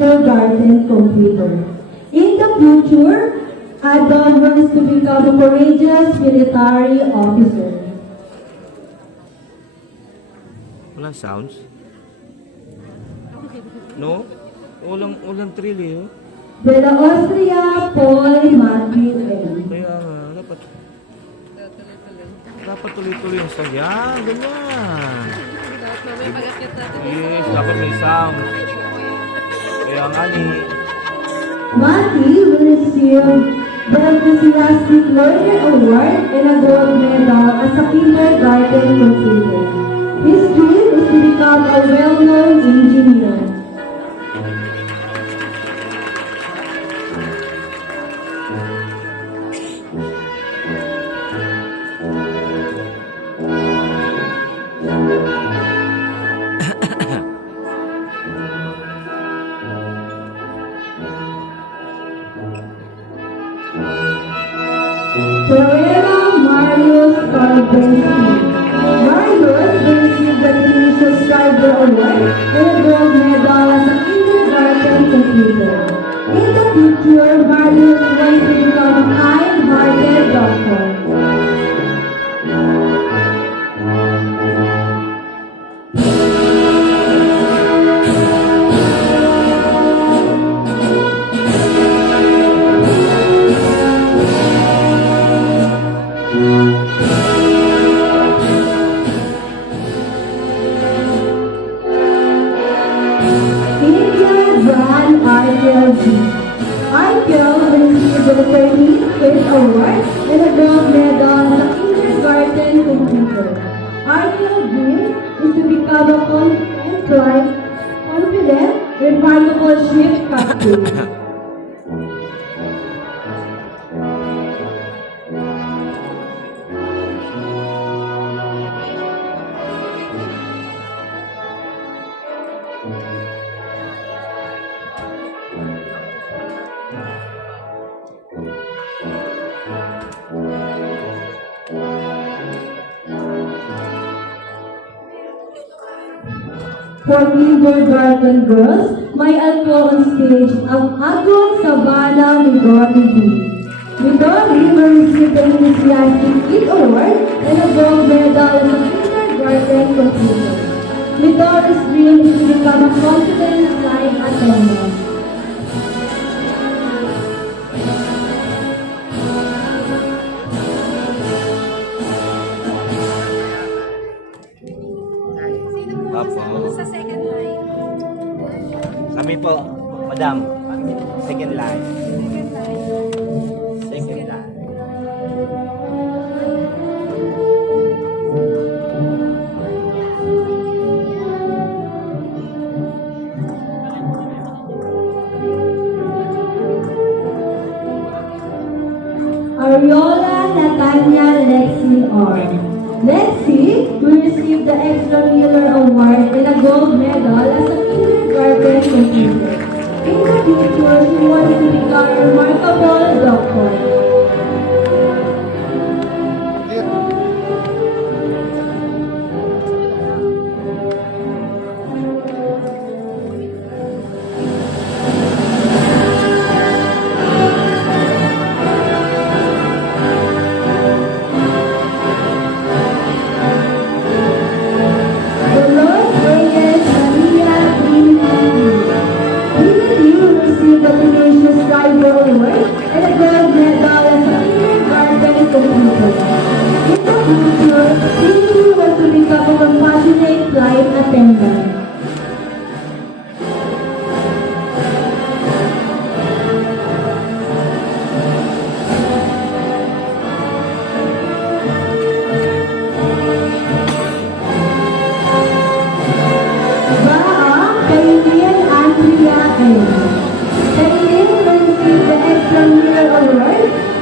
kindergarten computer. In the future, Adon wants to become a courageous military officer. Walang sounds? No? Walang trill eh. De la Austria, Paul Matthew N. Kaya nga, dapat tuloy-tuloy yung saya. Ganyan. Yes, dapat may sound. Kaya nga ni... Matthew will receive the Enthusiastic Learner Award and a gold medal as a kindergarten computer. His dream is to become a well-known engineer. Ferreira Marius Carbenzi. Marius will receive the Initial Strider Award and a gold medal as a kindergarten computer. In the future, Marius wants to become a kind-hearted doctor. Arkel will receive the 35th award and a gold medal as a kindergarten computer. Arkel's dream is to become a confident, remarkable ship captain. For kindergarten girls, may alko on stage ang Agong Savannah Midori B. Midori will receive the Enthusiastic Kid Award and a gold medal as a kindergarten computer. Midori's dream is to become a confident flight attendant. Sa second line. Kami po, madam. Second line. Second line. Second line. Ariola Natanya Lexi R. Lexi will receive the Extra Miller Award and a gold medal as a kindergarten computer. In the future, she wants to become a remarkable doctor.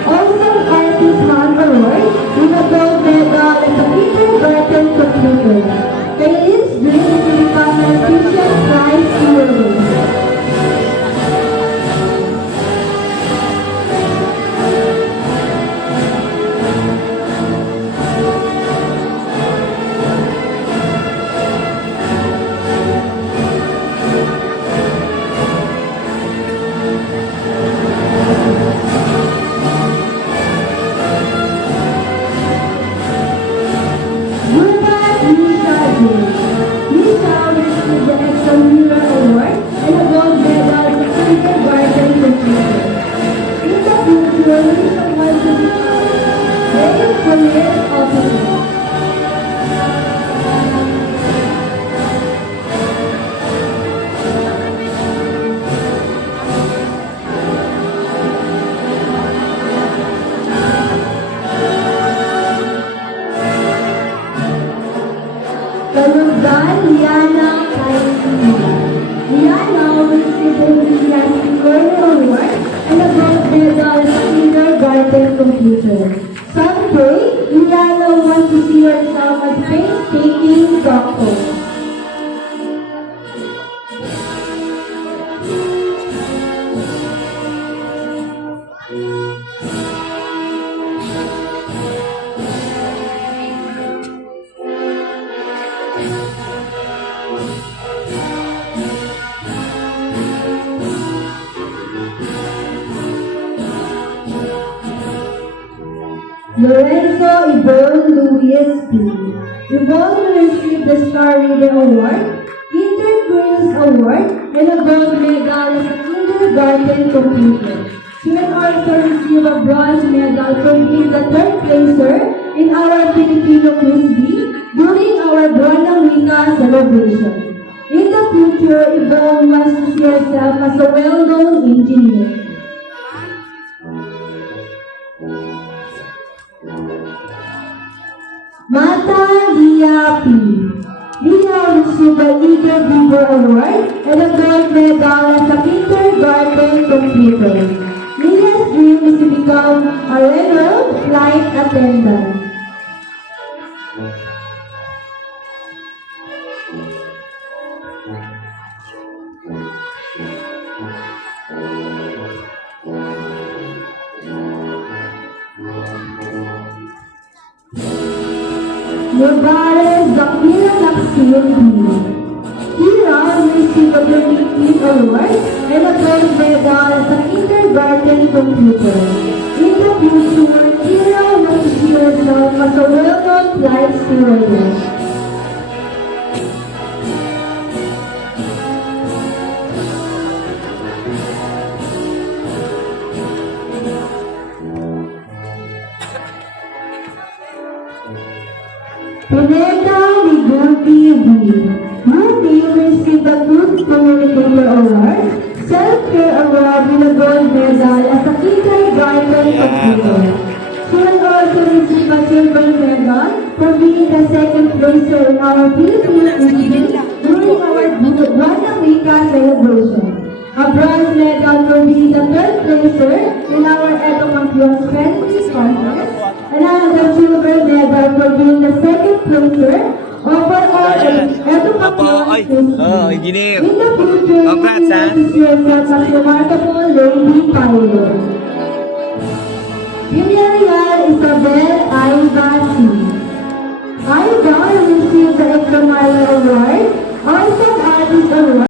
Also computer. Someday, Liana wants to see herself as painstaking doctor. Lorenzo Yvonne Luis P. Yvonne received the Star Reader Award, Intercruise Award, and a gold medal as a kindergarten computer. She will also receive a bronze medal for being the third placer in our Filipino Quiz Bee during our Buwanang Wika celebration. In the future, Yvonne wants to see herself as a well-known engineer. Mata Lia P. Lia received the Eager Beaver Award and a gold medal as a kindergarten computer. Lia's dream is to become a rebel flight attendant. Nevares Zakira Laksin B. Kira received the Blue Award and a gold medal as a kindergarten computer. In the future, Kira will see herself as a well-known flight stewardess. Pineda Ligurti V. Ruby received the Good Communicator Award, Self-Care Award with a gold medal as a kindergarten computer. She will also receive a silver medal for being the second placer in our Filipino Quiz during our Buwanang Wika celebration. A bronze medal for being the third placer in our Eto Campeon Spanish contest. Another silver medal for being the second placer overall Eto Ay, Campeon engineer. In the future, Congrats, ha? she will yourself as remarkable lady pilot. Villarreal Isabel Aiva C. Aiva received the Extramural Award, Awesome Artist Award,